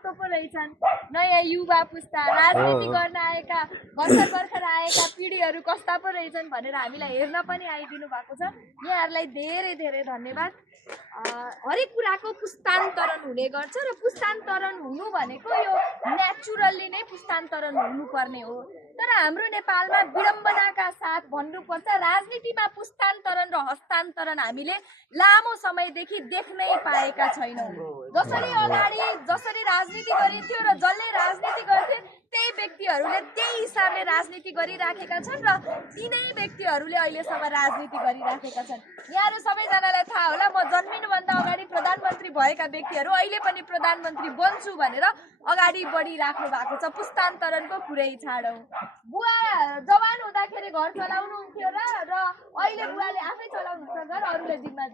कस्तो पो रहेछन् नयाँ युवा पुस्ता राजनीति गर्न आएका भर्खर आएका पिढीहरू कस्ता पो रहेछन् भनेर हामीलाई हेर्न पनि आइदिनु भएको छ। यहाँहरूलाई धेरै धेरै धन्यवाद। हरेक कुराको पुस्तान्तरण हुने गर्छ र पुस्तान्तरण हुनु भनेको यो नेचुरल्ली नै पुस्तान्तरण हुनुपर्ने हो। तर हाम्रो नेपालमा विडम्बनाका साथ भन्नुपर्छ राजनीतिमा पुस्तान्तरण र हस्तान्तरण हामीले लामो समयदेखि देख्नै पाएका छैनौँ। जसरी राजनीति गरिन्थ्यो र जसले राजनीति गर्थे त्यही व्यक्तिहरूले त्यही हिसाबले राजनीति गरिराखेका छन् र तिनै व्यक्तिहरूले अहिलेसम्म राजनीति गरिराखेका छन्। यहाँहरू सबैजनालाई थाहा होला म जन्मिनुभन्दा अगाडि प्रधानमन्त्री भएका व्यक्तिहरू अहिले पनि प्रधानमन्त्री बन्छु भनेर अगाडि बढिराख्नु भएको छ। पुस्तान्तरणको कुरै छाडौँ। बुवा जवान हुँदाखेरि घर चलाउनुहुन्थ्यो र अहिले बुवाले आफै चलाउनुहुन्छ घर, अरूले जिम्मा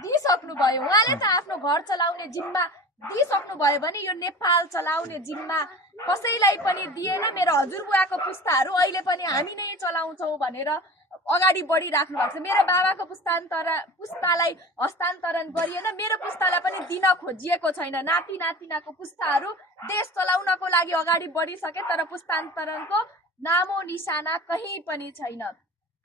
दिइसक्नुभयो। उहाँले त आफ्नो घर चलाउने जिम्मा दिइसक्नुभयो भने यो नेपाल चलाउने जिम्मा कसैलाई पनि दिएन। मेरो हजुरबुवाको पुस्ताहरू अहिले पनि हामी नै चलाउँछौँ भनेर अगाडि बढिराख्नु भएको छ। मेरो बाबाको पुस्तालाई हस्तान्तरण गरिएन, मेरो पुस्तालाई पनि दिन खोजिएको छैन। नाति नातिनाको पुस्ताहरू देश चलाउनको लागि अगाडि बढिसके तर पुस्तान्तरणको नामो निशाना कहीँ पनि छैन।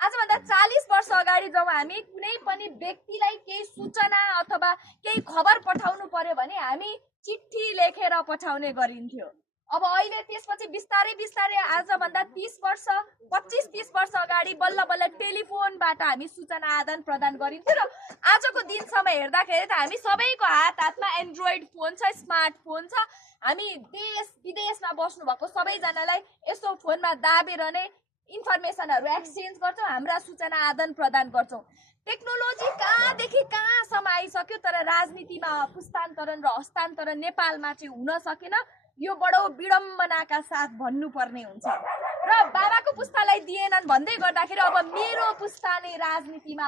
आजभन्दा 40 वर्ष अगाडि जब हामी कुनै पनि व्यक्तिलाई केही सूचना अथवा केही खबर पठाउनु पर्यो भने हामी चिठी लेखेर पठाउने गरिन्थ्यो। अब अहिले त्यसपछि बिस्तारै आजभन्दा 25-30 वर्ष अगाडि बल्ल बल्ल टेलिफोनबाट हामी सूचना आदान प्रदान गरिन्थ्यो र आजको दिनसम्म हेर्दाखेरि त हामी सबैको हातमा एन्ड्रोइड फोन छ, स्मार्टफोन छ। हामी देश विदेशमा बस्नु भएको सबैजनालाई यसो फोनमा दाबेर नै इन्फर्मेसनहरू एक्सचेन्ज गर्छौँ, हाम्रा सूचना आदान प्रदान गर्छौँ। टेक्नोलोजी कहाँदेखि कहाँसम्म आइसक्यो तर राजनीतिमा पुस्तान्तरण र हस्तान्तरण नेपालमा चाहिँ हुन सकेन। यो बडो विडम्बनाका साथ भन्नुपर्ने हुन्छ र बाबाको पुस्तालाई दिएनन् भन्दै गर्दाखेरि अब मेरो पुस्ता नै राजनीतिमा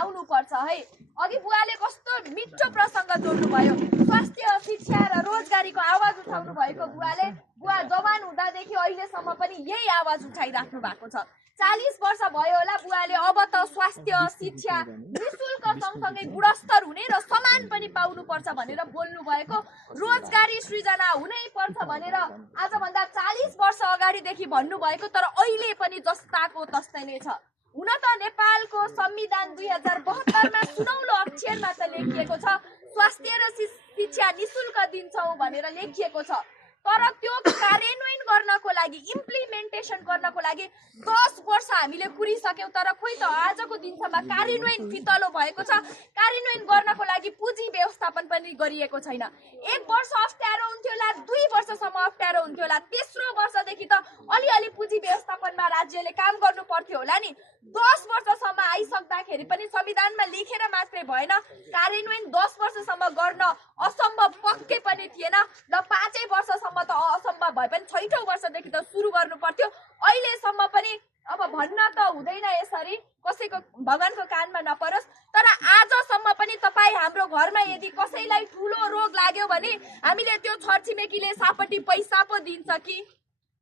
आउनु पर्छ है। अघि बुवाले कस्तो मिठो प्रसङ्ग जोड्नु भयो। स्वास्थ्य, शिक्षा र रोजगारीको आवाज उठाउनु भएको बुवा जवान हुँदादेखि अहिलेसम्म पनि यही आवाज उठाइराख्नु भएको छ। 40 वर्ष भयो होला बुवाले अब त स्वास्थ्य, शिक्षा निःशुल्क सँगसँगै गुणस्तर हुने र समान पनि पाउनुपर्छ भनेर बोल्नु भएको, रोजगारी सृजना हुनै पर्छ भनेर आजभन्दा 40 वर्ष अगाडिदेखि भन्नुभएको तर अहिले पनि जस्ताको तस्तै नै छ। हुन त नेपालको संविधान 2072 मा सुनौलो अक्षरमा त लेखिएको छ स्वास्थ्य र शिक्षा निःशुल्क दिन्छौँ भनेर लेखिएको छ। तर त्यो कार्यान्वयन गर्नको लागि, इम्प्लिमेन्टेसन गर्नको लागि 10 वर्ष हामीले कुरिसक्यौँ तर खोइ त आजको दिनसम्म कार्यान्वयन फितलो भएको छ। कार्यान्वयन गर्नको लागि पुँजी व्यवस्थापन पनि गरिएको छैन। 1 वर्ष अप्ठ्यारो हुन्थ्यो होला, 2 वर्षसम्म अप्ठ्यारो हुन्थ्यो होला, तेस्रो वर्षदेखि त अलिअलि पुँजी व्यवस्थापनमा राज्यले काम गर्नु पर्थ्यो होला नि। 10 वर्षसम्म आइसक्दाखेरि पनि संविधानमा लेखेर मात्रै भएन, कार्यान्वयन 10 वर्षसम्म गर्न असम्भव पक्कै पनि थिएन। र 5 वर्षसम्म त असम्भव भए पनि 6औं वर्षदेखि त सुरु गर्नु पर्थ्यो। अहिलेसम्म पनि अब भन्न त हुँदैन यसरी, कसैको भगवानको कानमा नपरोस्। तर आजसम्म पनि तपाईँ हाम्रो घरमा यदि कसैलाई ठुलो रोग लाग्यो भने हामीले त्यो छरछिमेकीले सापट्टि पैसा पो दिन्छ कि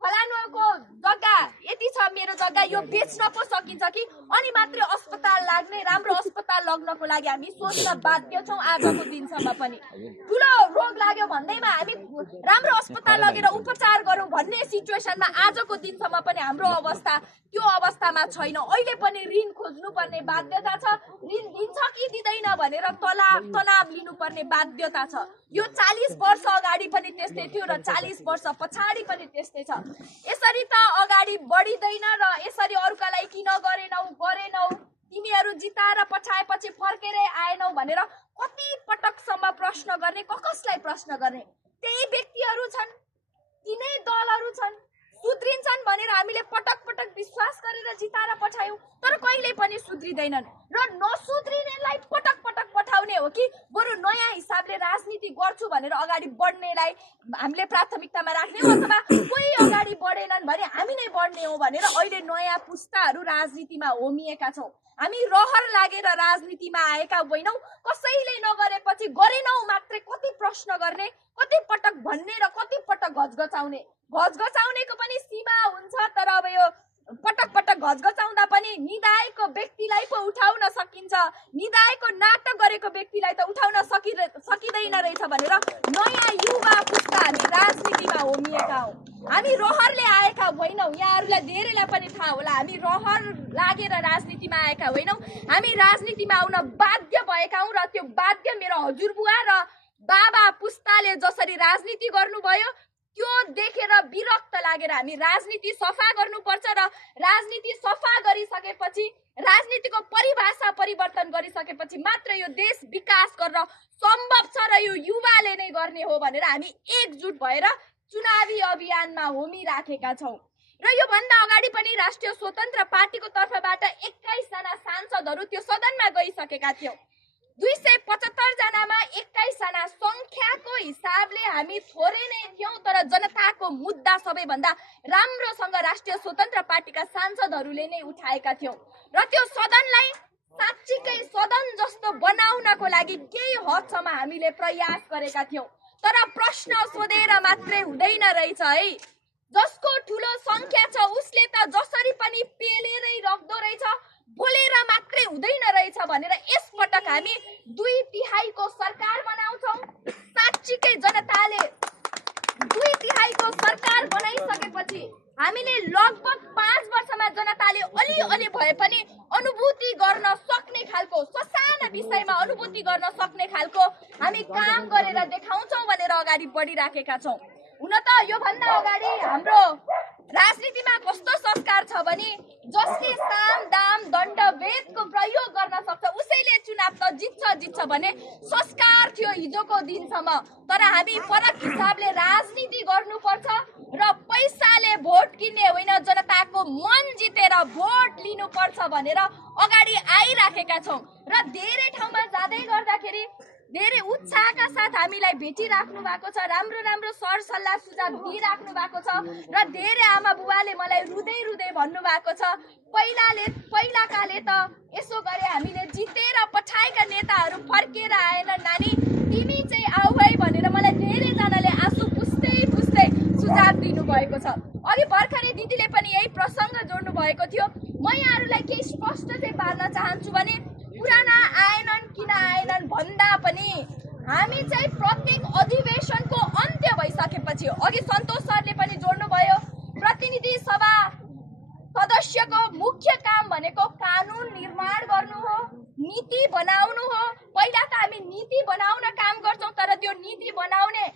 फलानुको जग्गा यति छ, मेरो जग्गा यो बेच्न पो सकिन्छ कि, अनि मात्रै अस्पताल लाग्ने, राम्रो अस्पताल लग्नको लागि हामी सोच्न बाध्य छौँ। आजको दिनसम्म पनि ठुलो रोग लाग्यो भन्दैमा हामी राम्रो अस्पताल लगेर उपचार गरौँ भन्ने सिचुएसनमा आजको दिनसम्म पनि हाम्रो अवस्था त्यो अवस्थामा छैन। अहिले पनि ऋण खोज्नुपर्ने बाध्यता छ। ऋण दिन्छ कि दिँदैन भनेर तनाव लिनुपर्ने बाध्यता छ। यो 40 वर्ष अगाडि पनि त्यस्तै थियो र 40 वर्ष पछाडि पनि त्यस्तै छ। यसरी त अगाडि बढिँदैन र यसरी अरूका लागि किन गरेनौ, तिमीहरू जिताएर पछाएपछि फर्केरै आएनौ भनेर कति पटकसम्म प्रश्न गर्ने, कसलाई प्रश्न गर्ने? त्यही व्यक्तिहरू छन्, तिनै दलहरू छन्, सुध्रिन्छन् भनेर हामीले पटक विश्वास गरेर जिताएर पठायौँ तर कहिल्यै पनि सुध्रिँदैनन्। र नसुध्रिनेलाई पटक पठाउने हो कि बरु नयाँ हिसाबले राजनीति गर्छु भनेर अगाडि बढ्नेलाई हामीले प्राथमिकतामा राख्ने हो, अथवा कोही अगाडि बढेनन् भने हामी नै बढ्ने हो भनेर अहिले नयाँ पुस्ताहरू राजनीतिमा होमिएका छौँ। हामी रहर लागेर राजनीतिमा आएका होइनौँ। कसैले नगरेपछि गरेनौ मात्रै कति प्रश्न गर्ने, कति पटक भन्ने र कति पटक घचघचाउनेको पनि सीमा हुन्छ। तर अब यो पटक घचघचाउँदा पनि निदाएको व्यक्तिलाई पो उठाउन सकिन्छ, निदाएको नाटक गरेको व्यक्तिलाई त उठाउन सकिँदैन रहेछ भनेर नयाँ युवा पुस्ता हामी रहरले आएका होइनौँ। यहाँहरूलाई धेरैलाई पनि थाहा होला, हामी रहर लागेर राजनीतिमा आएका होइनौँ। हामी राजनीतिमा आउन बाध्य भएका हौँ र त्यो बाध्य मेरो हजुरबुवा र बाबा पुस्ताले जसरी राजनीति गर्नुभयो त्यो देखेर विरक्त लागेर हामी राजनीति सफा गर्नुपर्छ र राजनीति सफा गरिसकेपछि राजनीतिको परिभाषा परिवर्तन गरिसकेपछि मात्र यो देश विकास गर्न सम्भव छ र यो युवाले नै गर्ने हो भनेर हामी एकजुट भएर चुनावी अभियानमा होमिराखेका छौँ। र योभन्दा अगाडि पनि राष्ट्रिय स्वतन्त्र पार्टीको तर्फबाट 21 जना सांसदहरू त्यो सदनमा गइसकेका थियौँ। 275 जनामा 21 जना संख्याको हिसाबले हामी थोरै नै थियौँ, तर जनताको मुद्दा सबैभन्दा राम्रोसँग राष्ट्रिय स्वतन्त्र पार्टीका सांसदहरूले नै उठाएका थियौँ र त्यो सदनलाई साँच्चीकै सदन जस्तो बनाउनको लागि केही हदसम्म हामीले प्रयास गरेका थियौँ। तर प्रश्न सोधेर मात्रै हुँदैन रहेछ है। जसको ठुलो संख्या छ उसले त जसरी पनि पेलेरै राख्दो रहेछ, बोलेर मात्रै हुँदैन रहेछ भनेर यसपटक हामी 2/3 को सरकार बनाउँछौँ। साँच्चीकै जनताले 2/3 सरकार बनाइसकेपछि हामीले लगभग 5 वर्षमा जनताले अलि भए पनि अनुभूति गर्न सक्ने खालको, ससाना विषयमा अनुभूति गर्न सक्ने खालको हामी काम गरेर देखाउँछौँ भनेर अगाडि बढिराखेका छौँ। हुन त योभन्दा अगाडि हाम्रो राजनीतिमा कस्तो संस्कार छ भने जसले साम दाम दण्ड भेदको प्रयोग गर्न सक्छ उसैले चुनाव त जित्छ भने संस्कार थियो हिजोको दिनसम्म। तर हामी फरक हिसाबले राजनीति गर्नुपर्छ र पैसाले भोट किन्ने होइन, जनताको मन जितेर भोट लिनुपर्छ भनेर अगाडि आइराखेका छौँ। र धेरै ठाउँमा जाँदै गर्दाखेरि धेरै उत्साहका साथ हामीलाई भेटिराख्नु भएको छ, राम्रो सरसल्लाह सुझाव दिइराख्नु भएको छ र धेरै आमा बुवाले मलाई रुँदै भन्नुभएको छ, पहिलाकाले त यसो गरे हामीले जितेर पठाएका नेताहरू फर्केर आएन नानी, तिमी चाहिँ आऊ है भनेर मलाई धेरैजनाले आँसु पुस्दै सुझाव दिनुभएको छ। अघि भर्खरै दिदीले पनि यही प्रसङ्ग जोड्नु भएको थियो। म यहाँहरूलाई केही स्पष्ट चाहिँ पार्न चाहन्छु भने पुराना आएनन् किन आएनन् भन्दा पनि हामी चाहिँ प्रत्येक अधिवेशनको अन्त्य भइसकेपछि, अघि सन्तोष सरले पनि जोड्नु भयो, प्रतिनिधि सभा सदस्यको मुख्य काम भनेको कानुन निर्माण गर्नु हो, नीति बनाउनु हो। पहिला त हामी नीति बनाउन काम गर्छौँ, तर त्यो नीति बनाउने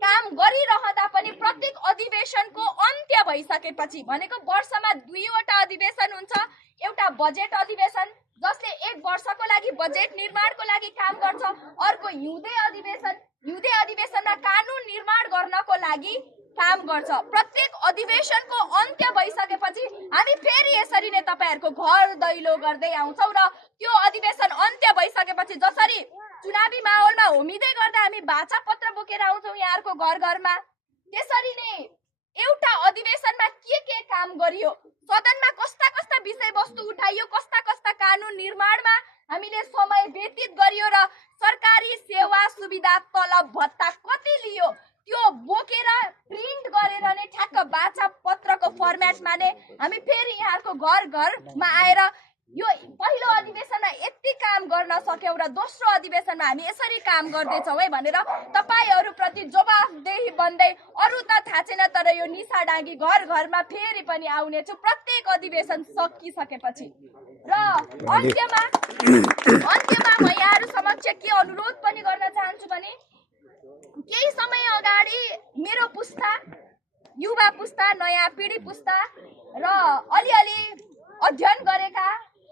काम गरिरहँदा पनि प्रत्येक अधिवेशनको अन्त्य भइसकेपछि भनेको वर्षमा 2 वटा अधिवेशन हुन्छ। एउटा बजेट अधिवेशन जसले 1 वर्षको लागि बजेट निर्माणको लागि काम गर्छ, अर्को हिउँदे अधिवेशनमा कानुन निर्माण गर्नको लागि काम गर्छ। प्रत्येक अधिवेशनको अन्त्य भइसकेपछि हामी फेरि यसरी नै तपाईहरुको घर दैलो गर्दै आउँछौँ र त्यो अधिवेशन अन्त्य भइसकेपछि जसरी चुनावी माहौलमा होमिदै गर्दा हामी बाचा पत्र बोकेर आउँछौँ यहाँहरुको घरमा, त्यसरी नै एउटा अधिवेशनमा के काम गरियो, सदनमा कस्ता विषयवस्तु उठाइयो, कस्ता कानुन निर्माणमा हामीले समय व्यतीत गरियो र सरकारी सेवा सुविधा तलब भत्ता कति लियो त्यो बोकेर प्रिन्ट गरेर नै ठ्याक्क बाचा पत्रको फर्मेटमा नै हामी फेरि यहाँहरुको घरमा आएर यो पहिलो अधिवेशनमा यति काम गर्न सक्यौं र दोस्रो अधिवेशनमा हामी यसरी काम गर्दैछौँ है भनेर तपाईहरु प्रति जवाफदेही बन्दै अरु त थाहा छैन, तर यो निशा डाँगी घरमा फेरि पनि आउने छु प्रत्येक अधिवेशन सकिसकेपछि। र अन्त्यमा म यहाँहरु समक्ष के अनुरोध पनि गर्न चाहन्छु भने केही समय अगाडि मेरो पुस्ता, युवा पुस्ता, नयाँ पिढी पुस्ता र अलिअलि अध्ययन गरेका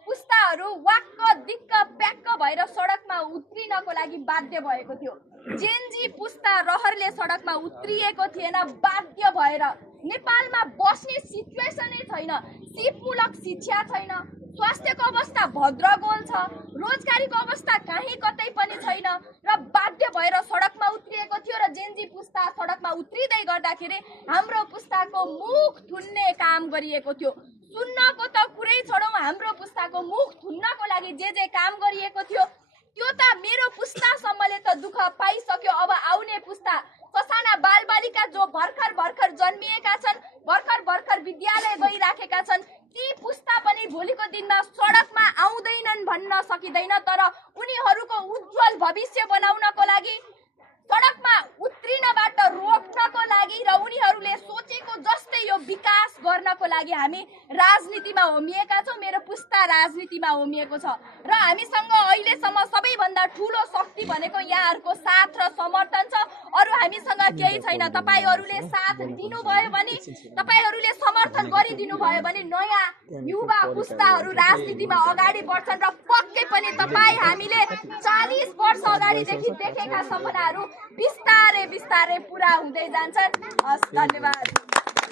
पुस्ताहरू वाक्क दिक्क प्याक्क भएर सडकमा उत्रिनको लागि बाध्य भएको थियो। जेनजी पुस्ता रहरले सडकमा उत्रिएको थिएन बाध्य भएर। नेपालमा बस्ने सिचुएसनै छैन, सिपमूलक शिक्षा छैन, स्वास्थ्यको अवस्था भद्रगोल छ, रोजगारीको अवस्था कहीँ कतै पनि छैन र बाध्य भएर सडकमा उत्रिएको थियो। र जेनजी पुस्ता सडकमा उत्रिँदै गर्दाखेरि हाम्रो पुस्ताको मुख थुन्ने काम गरिएको थियो। सुन्नको त कुरै छोडौँ, हाम्रो पुस्ताको मुख थुन्नको लागि जे काम गरिएको थियो त्यो त मेरो पुस्तासम्मले त दुःख पाइसक्यो। अब आउने पुस्ता, ससाना बालबालिका जो भर्खर जन्मिएका छन्, भर्खर विद्यालय गइराखेका छन्, ती पुस्ता पनि भोलिको दिनमा सडकमा आउँदैनन् भन्न सकिँदैन, तर उनीहरूको उज्जवल भविष्य बनाउनको लागि, सडकमा उत्रिनबाट रोक्नको लागि र उनीहरूले सोचेको लागि हामी राजनीतिमा होमिएका छौँ। मेरो पुस्ता राजनीतिमा होमिएको छ र हामीसँग अहिलेसम्म सबैभन्दा ठुलो शक्ति भनेको यहाँहरूको साथ र समर्थन छ। अरू हामीसँग केही छैन। तपाईहरूले साथ दिनुभयो भने, तपाईहरूले समर्थन गरिदिनु भयो भने नयाँ युवा पुस्ताहरू राजनीतिमा अगाडि बढ्छन् र पक्कै पनि हामीले 40 वर्ष अगाडिदेखि देखेका सपनाहरू बिस्तारै बिस्तारै पुरा हुँदै जान्छन्। हस्, धन्यवाद।